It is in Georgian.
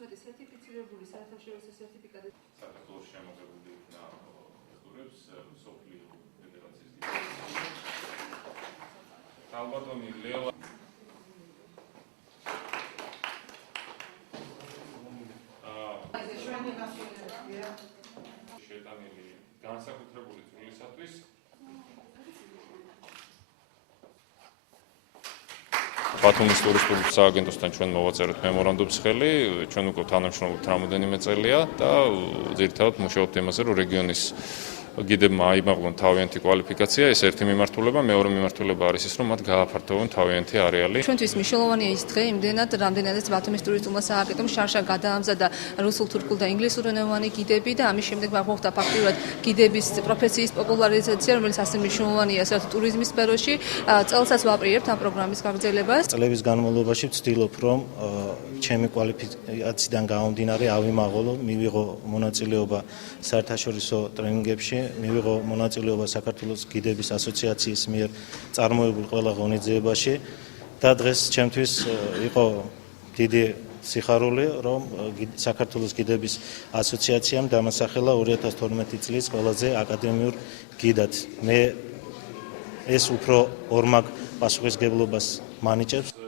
11 სერტიფიცირებული საერთაშორისო სერტიფიკატი. საქართველოს შემოღებული იქნა ფეხბურთის სოფლიო ფედერაციის ალბათონი ლელა შეტანილი განსაკუთრებული წვლილისათვის ბათუმის ტურისტული სააგენტოსთან ჩვენ მოვაწერეთ მემორანდუმის ხელი, ჩვენ უკვე თანამშრომლობთ რამოდენიმე წელია და ძირითადად მუშაობთ იმაზე, რომ რეგიონის გიდებმა აიმაღლონ თავიანთი კვალიფიკაცია, ეს ერთი მიმართულება, მეორე მიმართულება არის ის, რომ მათ გააფართოვონ თავიანთი არეალი. ჩვენთვის მნიშვნელოვანია ის დღე, იმდენად, რამდენადაც ბათუმის ტურისტულმა სააგენტომ შარშა გადაამზადა რუსულ, თურქულ და ინგლისურენოვანი გიდები და ამის შემდეგ მოხდა ფაქტიურად გიდების პროფესიის პოპულარიზაცია, რომელიც ასე მნიშვნელოვანია ტურიზმის სფეროში. წელსაც ვაპრიებთ ამ პროგრამის გაგრძელებას. წლების განმავლობაში ვცდილობ, რომ ჩემი კვალიფიკაციიდან გამომდინარე ავიმაღლო, მივიღო მონაწილეობა საერთაშორისო ტრენინგებში. მივიღო მონაწილეობა საქართველოს გიდების ასოციაციის მიერ წარმოებულ ყველა ღონისძიებაში და დღეს ჩემთვის იყო დიდი სიხარული, რომ საქართველოს გიდების ასოციაციამ დამასახელა 2012 წლის ყველაზე აკადემიურ გიდად. მე ეს უფრო ორმაგ პასუხისმგებლობას მანიჭებს.